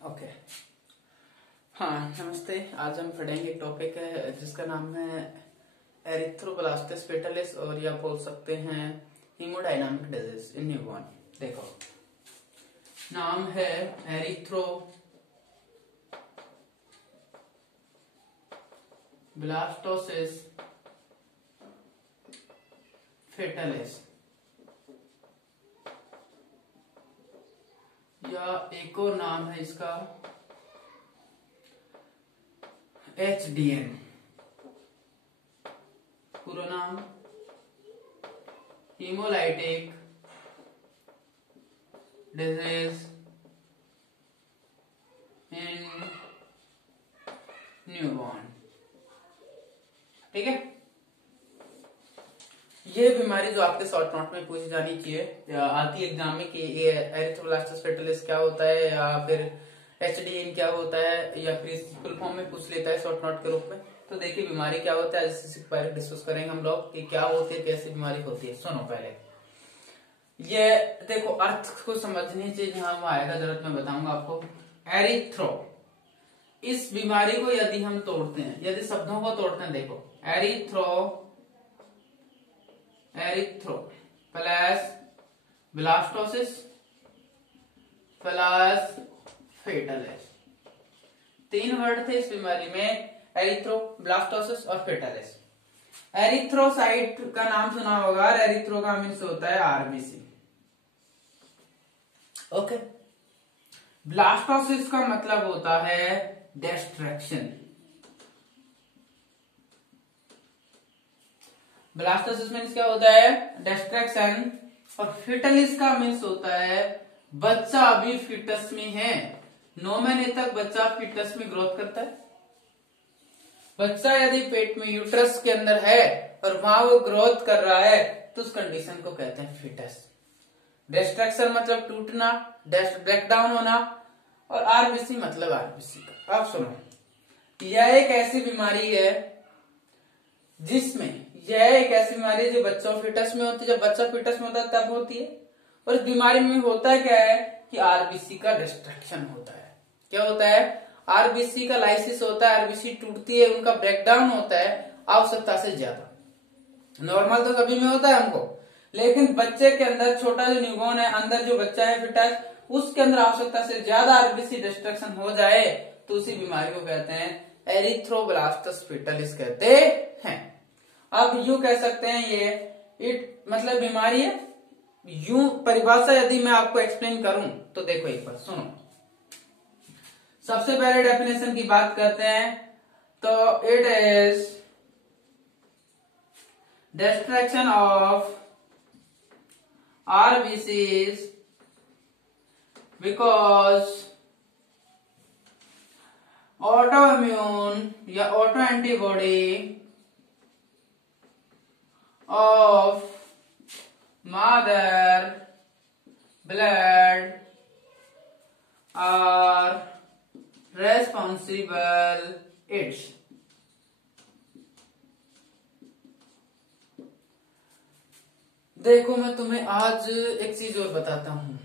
Okay. हाँ नमस्ते। आज हम पढ़ेंगे टॉपिक है जिसका नाम है एरिथ्रोब्लास्टिस फेटालिस और या बोल सकते हैं हीमोडायनामिक डिजीज इन न्यूबॉर्न। देखो नाम है एरिथ्रोब्लास्टोसिस फेटालिस या एक और नाम है इसका HDN। पूरा नाम हीमोलाइटिक डिजीज इन न्यूबॉर्न। ठीक है, ये बीमारी जो आपके शॉर्ट नोट में पूछी जानी चाहिए या आती है एग्जाम में कि ये एरिथ्रोब्लास्टिस फेटालिस क्या होता है या फिर HDN क्या होता है या फिर फुल फॉर्म में पूछ लेता है शॉर्ट नोट के रूप में। तो देखिए बीमारी क्या होता है, इससे पहले डिस्कस करेंगे हम लोग कि क्या होती है, कैसी बीमारी होती है। सुनो पहले ये देखो अर्थ को समझने से जहां आएगा जरूरत मैं बताऊंगा आपको। एरिथ्रो, इस बीमारी को यदि हम तोड़ते हैं, यदि शब्दों को तोड़ते हैं, देखो erythro plus blastocyst plus fetalis, तीन वर्ड थे इस बीमारी में, एरिथ्रो, ब्लास्टोसिस और फेटालिस। एरिथ्रोसाइट का नाम सुना होगा, एरिथ्रो का मीन्स होता है आरबीसी। ओके, ब्लास्टोसिस का मतलब होता है डिस्ट्रैक्शन। ब्लास्टोसिस मीन्स क्या होता है, डिस्ट्रैक्शन। और फेटालिस का मीन्स होता है बच्चा अभी फीटस में है, 9 महीने तक बच्चा फीटस में ग्रोथ करता है। बच्चा यदि पेट में यूट्रस के अंदर है और वहां वो ग्रोथ कर रहा है तो उस कंडीशन को कहते हैं फीटस। डिस्ट्रैक्शन मतलब टूटना, ब्रेकडाउन होना, और आरबीसी मतलब आरबीसी का। अब सुनो, यह एक ऐसी बीमारी है जिसमें यह एक ऐसी बीमारी है जो बच्चा फीटस में होती है। जब बच्चा फीटस में होता है तब होती है। और इस बीमारी में होता है क्या है कि आरबीसी का डिस्ट्रक्शन होता है। क्या होता है, आरबीसी का लाइसिस होता है, आरबीसी टूटती है, उनका ब्रेकडाउन होता है आवश्यकता से ज्यादा। नॉर्मल तो सभी में होता है हमको, लेकिन बच्चे के अंदर, छोटा जो न्यूबॉर्न है, अंदर जो बच्चा है फिटस, उसके अंदर आवश्यकता से ज्यादा आरबीसी डिस्ट्रक्शन हो जाए तो उसी बीमारी को कहते हैं एरिथ्रोब्लास्टिस फेटालिस कहते हैं। अब यूं कह सकते हैं ये मतलब बीमारी है। यूं परिभाषा यदि मैं आपको एक्सप्लेन करूं तो देखो एक बार सुनो। सबसे पहले डेफिनेशन की बात करते हैं तो it is destruction of RBCs because auto immune या auto antibody of mother blood are responsible its देखो मैं तुम्हें आज एक चीज और बताता हूं।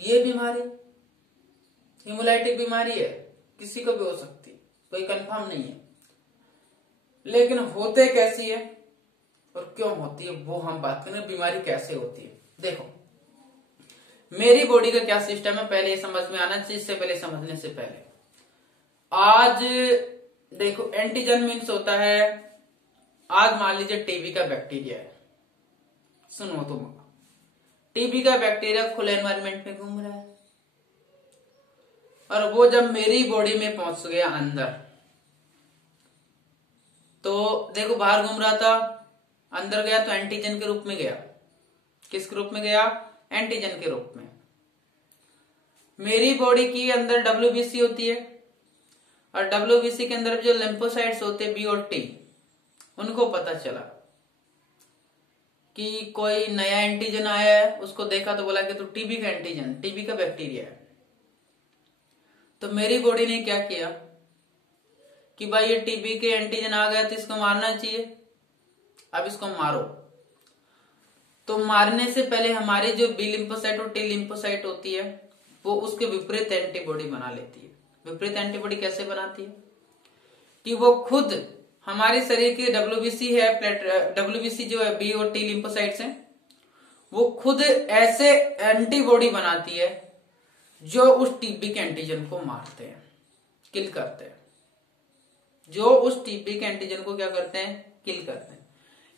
ये बीमारी हीमोलाइटिक बीमारी है, किसी को भी हो सकती, कोई कंफर्म नहीं है, लेकिन होते कैसी है और क्यों होती है वो हम बात करें। बीमारी कैसे होती है, देखो मेरी बॉडी का क्या सिस्टम है पहले ये समझ में आना चाहिए। इससे पहले समझने से पहले आज देखो एंटीजन मीन्स होता है, आज मान लीजिए टीबी का बैक्टीरिया है, सुनो तुम, टीबी का बैक्टीरिया खुले एनवायरमेंट में घूम रहा है और वो जब मेरी बॉडी में पहुंच गया अंदर, तो देखो बाहर घूम रहा था, अंदर गया तो एंटीजन के रूप में गया। किस रूप में गया, एंटीजन के रूप में। मेरी बॉडी की अंदर डब्ल्यूबीसी होती है और डब्ल्यूबीसी के अंदर जो लिम्फोसाइट्स होते हैं बी और टी, उनको पता चला कि कोई नया एंटीजन आया है, उसको देखा तो बोला कि तो टीबी का एंटीजन, टीबी का बैक्टीरिया है। तो मेरी बॉडी ने क्या किया कि भाई ये टीबी के एंटीजन आ गया तो इसको मारना चाहिए, अब इसको मारो। तो मारने से पहले हमारी जो बी लिम्फोसाइट और टी लिम्फोसाइट होती है वो उसके विपरीत एंटीबॉडी बना लेती है। विपरीत एंटीबॉडी कैसे बनाती है कि वो खुद हमारे शरीर के डब्ल्यूबीसी है, डब्ल्यूबीसी जो है बी और टी लिम्फोसाइट्स हैं, वो खुद ऐसे एंटीबॉडी बनाती है जो उस टीबी के एंटीजन को मारते हैं, किल करते हैं। जो उस टीबी के एंटीजन को क्या करते हैं, किल करते हैं।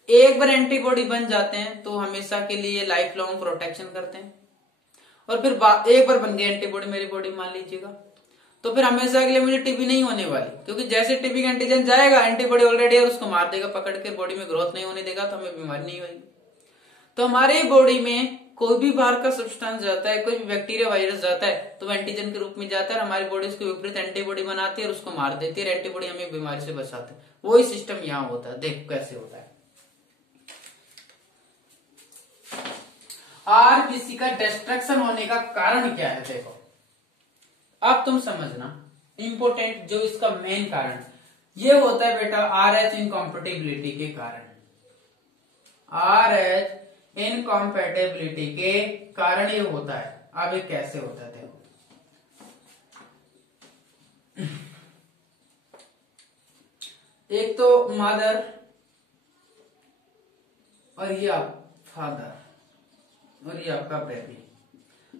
एक बार एंटीबॉडी बन जाते हैं तो हमेशा के लिए लाइफ लॉन्ग प्रोटेक्शन करते हैं। और फिर एक बार बन गई एंटीबॉडी मेरी बॉडी मान लीजिएगा, तो फिर हमेशा के लिए मुझे टीबी नहीं होने वाली, क्योंकि जैसे टीबी का एंटीजन जाएगा एंटीबॉडी ऑलरेडी है, उसको मार देगा पकड़ के, बॉडी में ग्रोथ नहीं होने देगा, तो हमें बीमारी नहीं होगी। तो हमारे बॉडी में कोई भी बाहर का सब्सटेंस जाता है, कोई भी बैक्टीरिया वायरस जाता है, तो वो एंटीजन के रूप में जाता है, हमारी बॉडी उसके विपरीत एंटीबॉडी बनाती है और उसको मार देती है। एंटीबॉडी हमें बीमारी से बचाते है। वही सिस्टम यहाँ होता है। देख कैसे होता है। आरबीसी का डिस्ट्रक्शन होने का कारण क्या है, देखो अब तुम समझना। इंपोर्टेंट जो इसका मेन कारण ये होता है बेटा, RH इनकॉम्पेटिबिलिटी के कारण। RH इनकॉम्पेटिबिलिटी के कारण ये होता है। अब ये कैसे होता है देखो, एक तो मदर और ये फादर और ये आपका बेबी।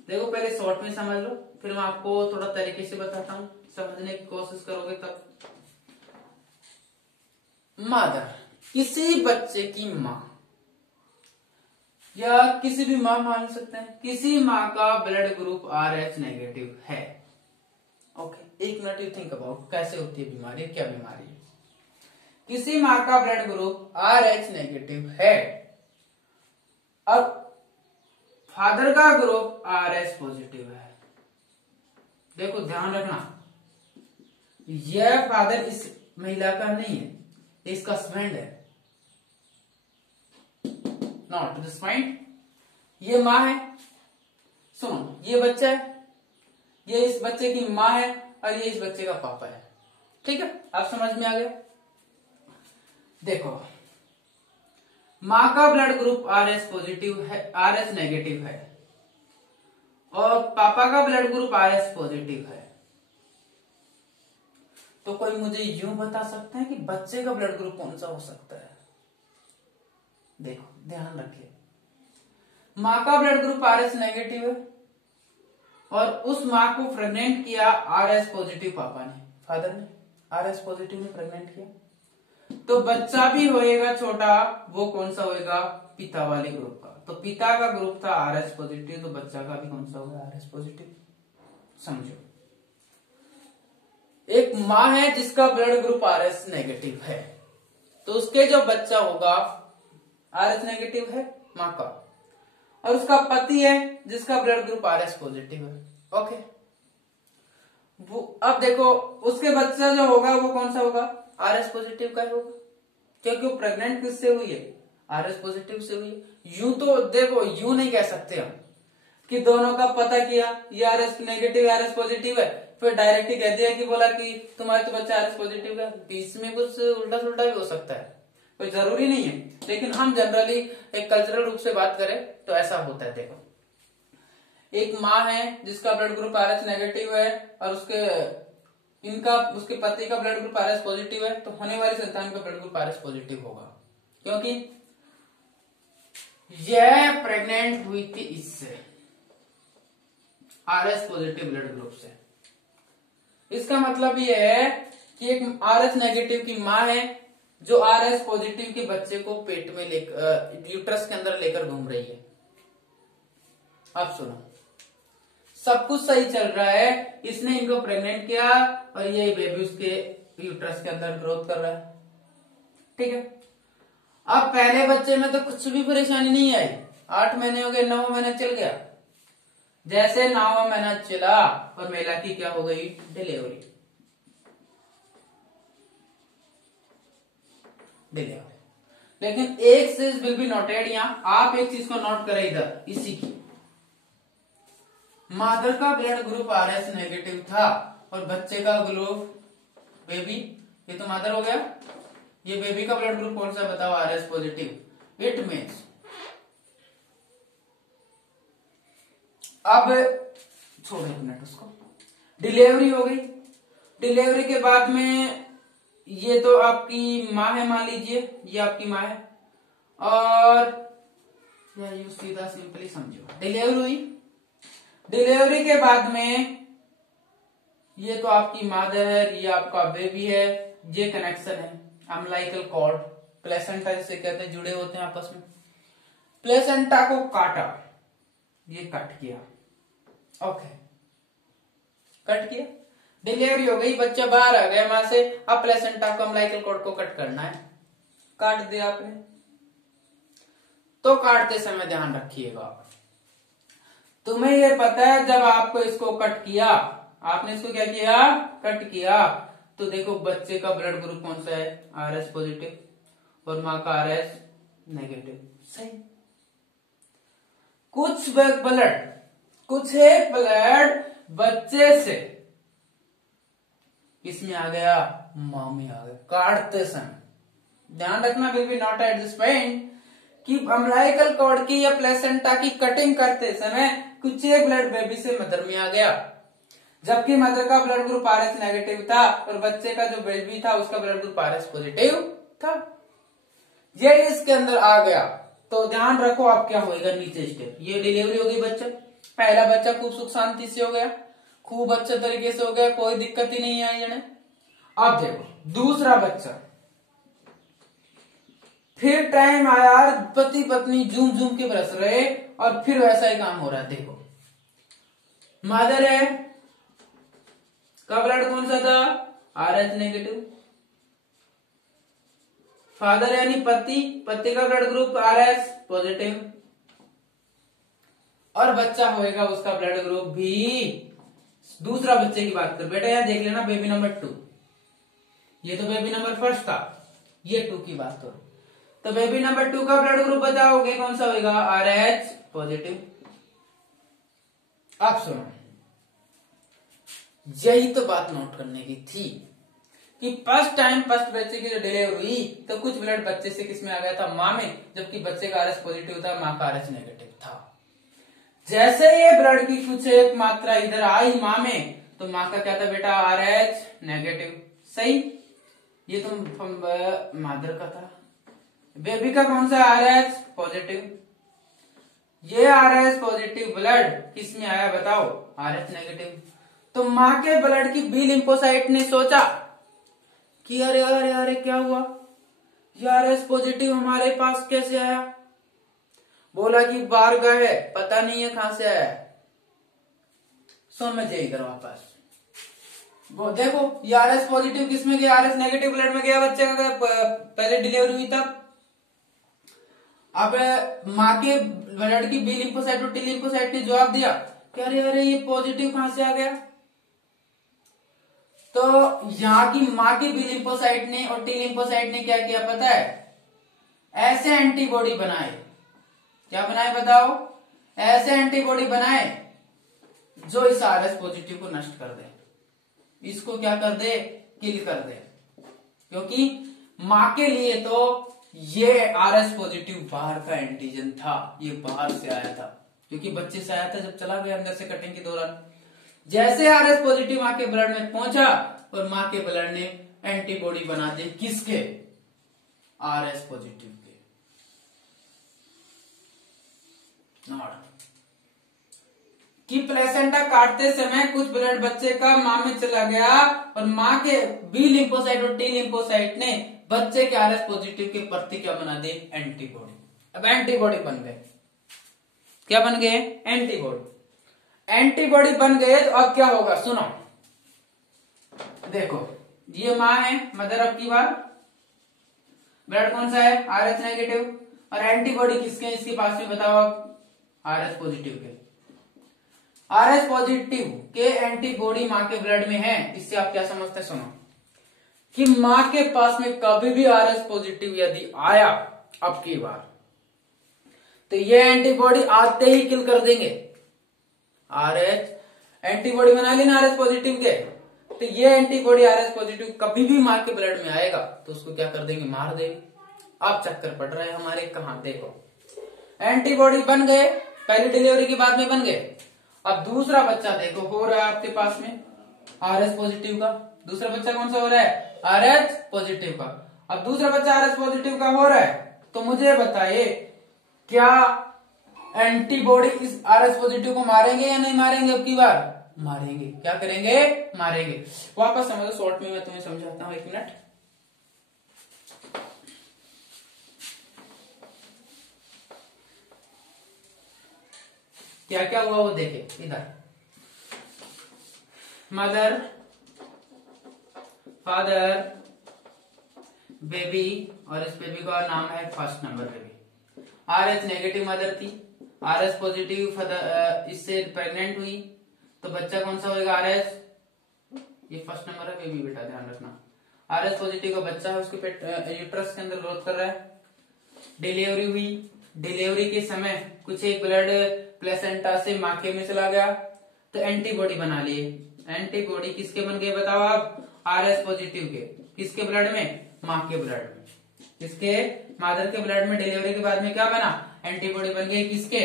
देखो पहले शॉर्ट में समझ लो, फिर मैं आपको थोड़ा तरीके से बताता हूं, समझने की कोशिश करोगे तब। मदर किसी बच्चे की माँ या किसी भी माँ मान सकते हैं, किसी माँ का ब्लड ग्रुप RH नेगेटिव है। ओके, एक मिनट यू थिंक अबाउट कैसे होती है बीमारी, क्या बीमारी है। किसी माँ का ब्लड ग्रुप RH नेगेटिव है और फादर का ग्रुप RH पॉजिटिव है। देखो ध्यान रखना, यह फादर इस महिला का नहीं है, इसका हस्बैंड है, नॉट दिस पॉइंट। ये माँ है, सुनो ये बच्चा है, ये इस बच्चे की माँ है और ये इस बच्चे का पापा है। ठीक है, आप समझ में आ गया। देखो माँ का ब्लड ग्रुप RH पॉजिटिव है, RH नेगेटिव है और पापा का ब्लड ग्रुप RH पॉजिटिव है। तो कोई मुझे यूं बता सकता है कि बच्चे का ब्लड ग्रुप कौन सा हो सकता है। देखो ध्यान रखिए, माँ का ब्लड ग्रुप RH नेगेटिव है और उस माँ को प्रेग्नेंट किया RH पॉजिटिव पापा ने, फादर ने RH पॉजिटिव ने प्रेग्नेंट किया, तो बच्चा भी होएगा छोटा, वो कौन सा होएगा, पिता वाले ग्रुप का। तो पिता का ग्रुप था RH पॉजिटिव, तो बच्चा का भी कौन सा होगा, RH पॉजिटिव। समझो, एक माँ है जिसका ब्लड ग्रुप RH नेगेटिव है, तो उसके जो बच्चा होगा RH नेगेटिव है माँ का, और उसका पति है जिसका ब्लड ग्रुप RH पॉजिटिव है। ओके, वो अब देखो उसके बच्चा जो होगा वो कौन सा होगा, RH पॉजिटिव का होगा, क्योंकि वो प्रेग्नेंट किससे हुई है, RH पॉजिटिव से हुई है। यूं तो देखो, यूं नहीं कह सकते हम कि दोनों का पता किया, ये RH नेगेटिव RH पॉजिटिव है, फिर डायरेक्ट ही कह दिया कि बोला कि तुम्हारे तो बच्चा RH पॉजिटिव है। बीच में कुछ उल्टा सुल्टा भी हो सकता है, कोई जरूरी नहीं है, लेकिन हम जनरली एक कल्चरल रूप से बात करें तो ऐसा होता है। देखो एक माँ है जिसका ब्लड ग्रुप RH नेगेटिव है और उसके पति का ब्लड ग्रुप RH पॉजिटिव है, तो होने वाली संतान का ब्लड ग्रुप RH पॉजिटिव होगा, क्योंकि यह प्रेग्नेंट हुई थी इससे, RH पॉजिटिव ब्लड ग्रुप से। इसका मतलब यह है कि एक RH नेगेटिव की माँ है जो RH पॉजिटिव के बच्चे को पेट में लेकर, यूट्रस के अंदर लेकर घूम रही है। अब सुनो, सब कुछ सही चल रहा है, इसने इनको प्रेग्नेंट किया और ये बेबी उसके यूट्रस के अंदर ग्रोथ कर रहा है। ठीक है, अब पहले बच्चे में तो कुछ भी परेशानी नहीं आई, 8 महीने हो गए, 9वां महीना चल गया। जैसे 9वां महीना चला और महिला की क्या हो गई, डिलीवरी। लेकिन एक चीज विल बी नोटेड, यहां आप एक चीज को नोट करें, इधर इसी की, मदर का ब्लड ग्रुप RH नेगेटिव था और बच्चे का ग्रुप बेबी, ये तो मदर हो गया, ये बेबी का ब्लड ग्रुप कौन सा बताओ, RH पॉजिटिव। इट मीन्स अब छोड़ो एक मिनट उसको। डिलीवरी हो गई, डिलीवरी के बाद में ये तो आपकी माँ है, मान लीजिए ये आपकी माँ है, और या यू सीधा सिंपली समझो डिलीवरी हुई। डिलीवरी के बाद में ये तो आपकी मदर है, ये आपका बेबी है, ये कनेक्शन है अम्बिलिकल कॉर्ड, प्लेसेंटा जिसे कहते हैं, जुड़े होते हैं आपस में। प्लेसेंटा को काटा, ये कट किया, ओके कट किया, डिलीवरी हो गई, बच्चा बाहर आ गया मां से। अब प्लेसेंटा को अम्बिलिकल कॉर्ड को कट करना है, काट दिया आपने। तो काटते समय ध्यान रखिएगा, तुम्हें ये पता है जब आपको इसको कट किया, आपने इसको क्या किया, कट किया, तो देखो बच्चे का ब्लड ग्रुप कौन सा है, आरएस पॉजिटिव, और माँ का आरएस नेगेटिव, सही। कुछ एक ब्लड बच्चे से किसमें आ गया, माँ में आ गया। काटते समय ध्यान रखना, will be not at this point कि अम्बिलिकल कॉर्ड की या प्लेसेंटा की कटिंग करते समय कुछ एक ब्लड बेबी से मदर में आ गया, जबकि मदर का ब्लड ग्रुप आरएस नेगेटिव था और बच्चे का जो बेबी था उसका ब्लड ग्रुप आरएस पॉजिटिव था। ये इसके अंदर आ गया, तो ध्यान रखो अब क्या होगा नीचे स्टेप। ये डिलीवरी हो गई, बच्चा पहला बच्चा खूब सुख शांति से हो गया, खूब अच्छे तरीके से हो गया, कोई दिक्कत ही नहीं आई जने। अब देखो दूसरा बच्चा, फिर टाइम आया, पति पत्नी झूम झूम के बरस रहे और फिर वैसा ही काम हो रहा है। देखो मदर है, का ब्लड कौन सा था, आरएच नेगेटिव। फादर यानी पति, पति का ब्लड ग्रुप आरएस पॉजिटिव, और बच्चा होएगा उसका ब्लड ग्रुप भी। दूसरा बच्चे की बात कर बेटा, यहां देख लेना बेबी नंबर 2, ये तो बेबी नंबर 1 था, ये 2 की बात करो, तो बेबी नंबर 2 का ब्लड ग्रुप बताओगे कौन सा होगा, आरएच पॉजिटिव। अब सुनो, यही तो बात नोट करने की थी कि फर्स्ट बच्चे की जो डिलीवरी हुई तो कुछ ब्लड बच्चे से किसमें आ गया था, माँ में, जबकि बच्चे का आरएच पॉजिटिव था, माँ का आरएच नेगेटिव था। जैसे ये ब्लड की कुछ एक मात्रा इधर आई माँ में, तो माँ का क्या था बेटा, आरएच नेगेटिव, सही। ये तो मदर का था। बेबी का कौन सा, आरएच पॉजिटिव। ये आरएच पॉजिटिव ब्लड किस में आया बताओ, आरएच नेगेटिव। तो माँ के ब्लड की बी लिम्फोसाइट ने सोचा कि अरे अरे अरे क्या हुआ, ये आरएच पॉजिटिव हमारे पास कैसे आया। बोला कि बाहर गए है, पता नहीं है कहां से आया है। समझ इधर वापस वो देखो, ये आरएस पॉजिटिव किस में गया, आरएस नेगेटिव ब्लड में गया बच्चे का, पहले डिलीवरी हुई तब। अब माँ के ब्लड की बी लिम्फोसाइट और टी लिम्फोसाइट ने जवाब दिया कि अरे अरे ये पॉजिटिव कहां से आ गया। तो यहाँ की माँ की बी लिम्फोसाइट ने और टी लिम्फोसाइट ने क्या किया पता है, ऐसे एंटीबॉडी बनाए। क्या बनाए बताओ, ऐसे एंटीबॉडी बनाए जो इस आरएस पॉजिटिव को नष्ट कर दे, इसको क्या कर दे, किल कर दे। क्योंकि माँ के लिए तो ये आरएस पॉजिटिव बाहर का एंटीजन था, ये बाहर से आया था, क्योंकि बच्चे से आया था जब चला गया अंदर से कटिंग के दौरान। जैसे आरएस पॉजिटिव माँ के ब्लड में पहुंचा और माँ के ब्लड ने एंटीबॉडी बना दी किसके, आरएस पॉजिटिव के। कि प्लेसेंटा काटते समय कुछ ब्लड बच्चे का माँ में चला गया और माँ के बी लिम्फोसाइट और टी लिम्फोसाइट ने बच्चे के आरएस पॉजिटिव के प्रति क्या बना दी, एंटीबॉडी। अब एंटीबॉडी बन गए, क्या बन गए, एंटीबॉडी। एंटीबॉडी बन गए तो अब क्या होगा सुनो, देखो ये माँ है, मदर अब की बार, ब्लड कौन सा है, आरएच नेगेटिव, और एंटीबॉडी किसके इसके पास में बताओ आप, आरएच पॉजिटिव के। आरएच पॉजिटिव के एंटीबॉडी माँ के ब्लड में है, इससे आप क्या समझते हैं सुनो, कि माँ के पास में कभी भी आरएच पॉजिटिव यदि आया अब की बार, तो ये एंटीबॉडी आते ही किल कर देंगे। आरएच एंटीबॉडी बना ली ना आरएच पॉजिटिव के, तो ये एंटीबॉडी आरएच पॉजिटिव कभी भी माँ के ब्लड में आएगा तो उसको क्या कर देंगे, मार देंगे। अब चक्कर पड़ रहा है हमारे कहां, देखो एंटीबॉडी बन गए, पहली डिलीवरी के बाद में बन गए, अब दूसरा बच्चा देखो हो रहा है आपके पास में आरएच पॉजिटिव का। दूसरा बच्चा कौन सा हो रहा है? आरएच पॉजिटिव का। अब दूसरा बच्चा आरएच पॉजिटिव का हो रहा है तो मुझे बताइए क्या एंटीबॉडी इस आरएच पॉजिटिव को मारेंगे या नहीं मारेंगे? अब की बार मारेंगे। क्या करेंगे? मारेंगे। वापस समझो शॉर्ट में मैं तुम्हें समझाता हूं, 1 मिनट। क्या क्या हुआ वो देखे इधर। मदर, फादर, बेबी, और इस बेबी का नाम है first number baby. RH negative mother थी, आरएच पॉजिटिव फादर इससे प्रेग्नेंट हुई, तो बच्चा कौन सा होगा? आरएच, ये फर्स्ट नंबर है बेबी, बेटा ध्यान रखना। आरएच पॉजिटिव का बच्चा है, उसके पेट यूट्रस के अंदर ग्रोथ कर रहा है। डिलीवरी हुई, डिलीवरी के समय कुछ एक ब्लड प्लेसेंटा से मां के में चला गया तो एंटीबॉडी बना लिए। एंटीबॉडी किसके बन गए बताओ आप? आरएच पॉजिटिव के। किसके ब्लड में? मां के ब्लड में। किसके? मदर के ब्लड में डिलीवरी के बाद में क्या बना? एंटीबॉडी बन गई किसके?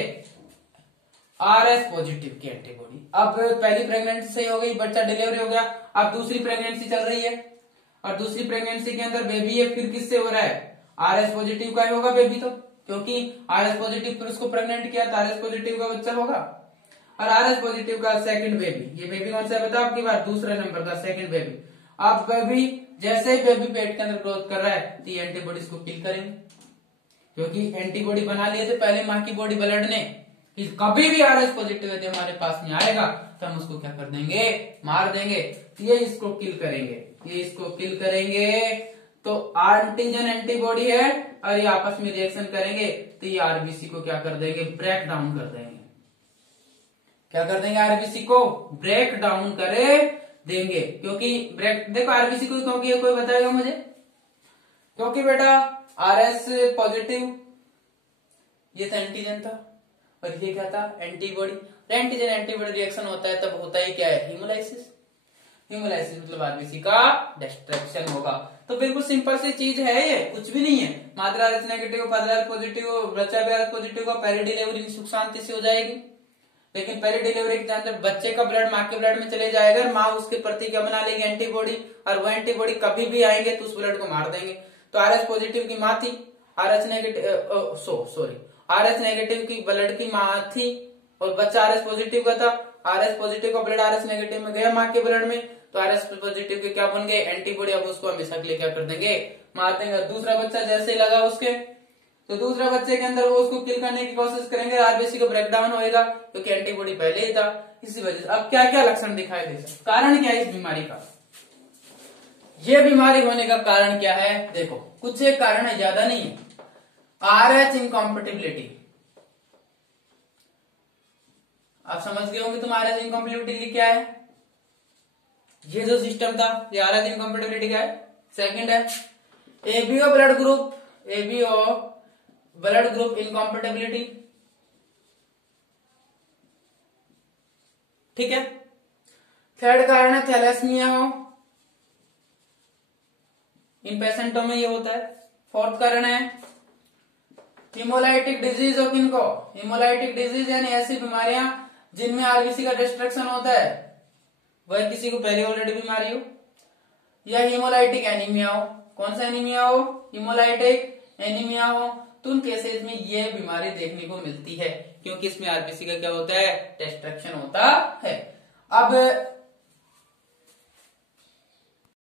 आरएच पॉजिटिव की एंटीबॉडी। अब पहली प्रेगनेंसी से हो गई, बच्चा डिलीवरी हो गया। अब दूसरी प्रेगनेंसी चल रही है और दूसरी प्रेगनेंसी के अंदर बेबी है, फिर किससे हो रहा है? आरएच पॉजिटिव का ही होगा बेबी, तो क्योंकि आरएच पॉजिटिव फिर उसको प्रेग्नेंट किया तो आरएच पॉजिटिव का बच्चा होगा। और आरएच पॉजिटिव का सेकंड बेबी, ये बेबी कौन सा है बताओ आपकी बार? दूसरे नंबर का सेकंड बेबी। अब बेबी जैसे ही बेबी पेट के अंदर ग्रोथ कर रहा है तो ये एंटीबॉडीज को किल करेंगे, क्योंकि एंटीबॉडी बना लिए थे पहले मां की बॉडी ब्लड ने कि कभी भी आरएच पॉजिटिव यदि हमारे पास में आएगा तो हम उसको क्या कर देंगे? मार देंगे। तो ये इसको किल करेंगे, ये इसको किल करेंगे। तो एंटीजन एंटीबॉडी है और ये आपस में रिएक्शन करेंगे तो ये आरबीसी को क्या कर देंगे? ब्रेक डाउन कर देंगे। क्या कर देंगे? आरबीसी को ब्रेक डाउन करे देंगे। क्योंकि ब्रेक देखो आरबीसी को क्योंकि ये कोई बताएगा मुझे? क्योंकि बेटा आरएस पॉजिटिव ये तो एंटीजन था और ये क्या था? एंटीबॉडी। एंटीजन एंटीबॉडी रिएक्शन होता है तब होता है क्या है? हीमोलाइसिस। हीमोलाइसिस मतलब आरबीसी का डिस्ट्रक्शन होगा। तो बिल्कुल सिंपल सी चीज है, ये कुछ भी नहीं है। मादर RH negative, father RH positive, बच्चा भी आरएच पॉजिटिव का पहली डिलीवरी सुख शांति से हो जाएगी। लेकिन पहली डिलीवरी के अंदर बच्चे का ब्लड मां के ब्लड में चले जाएगा, मां उसके प्रति क्या बना लेगी? एंटीबॉडी। और वो एंटीबॉडी कभी भी आएंगे तो उस ब्लड को मार देंगे। तो आरएच पॉजिटिव की मां थी, आरएच नेगेटिव आरएच नेगेटिव की ब्लड की मां थी और बच्चा आरएच पॉजिटिव का था। आरएच पॉजिटिव का ब्लड आरएच नेगेटिव में गया मां के ब्लड में, तो आरएच पॉजिटिव के क्या बन गए? एंटीबॉडी। अब उसको हमेशा के लिए क्या कर देंगे? मार देंगे। दूसरा बच्चा जैसे लगा उसके तो दूसरा बच्चे के अंदर वो उसको किल करने की कोशिश करेंगे, आरबीसी को ब्रेक डाउन होएगा क्योंकि एंटीबॉडी पहले ही था। इसी वजह से अब क्या क्या लक्षण दिखाई दे सकते? कारण क्या है इस बीमारी का? ये बीमारी होने का कारण क्या है? देखो कुछ एक कारण है, ज्यादा नहीं है। RH incompatibility. आप समझ गए होंगे तुम आरएच इनकॉम्पेटिबिलिटी क्या है? ये जो सिस्टम था ये आरएच इनकॉम्पेटिबिलिटी क्या है? सेकंड है ABO blood group, ABO blood group incompatibility. ठीक है। थर्ड कारण है थैलेसीमिया हो, इन पेशेंटों में ये होता है। फोर्थ कारण है हिमोलाइटिक डिजीज हो, किनको? हिमोलाइटिक डिजीज यानी ऐसी बीमारियां जिनमें आरबीसी का डिस्ट्रक्शन होता है, वह किसी को पहले ऑलरेडी बीमारी हो, या हिमोलाइटिक एनीमिया हो। कौन सा एनीमिया हो? हिमोलाइटिक एनीमिया हो। तो उन केसेस में ये बीमारी देखने को मिलती है क्योंकि इसमें आरबीसी का क्या होता है? डिस्ट्रक्शन होता है। अब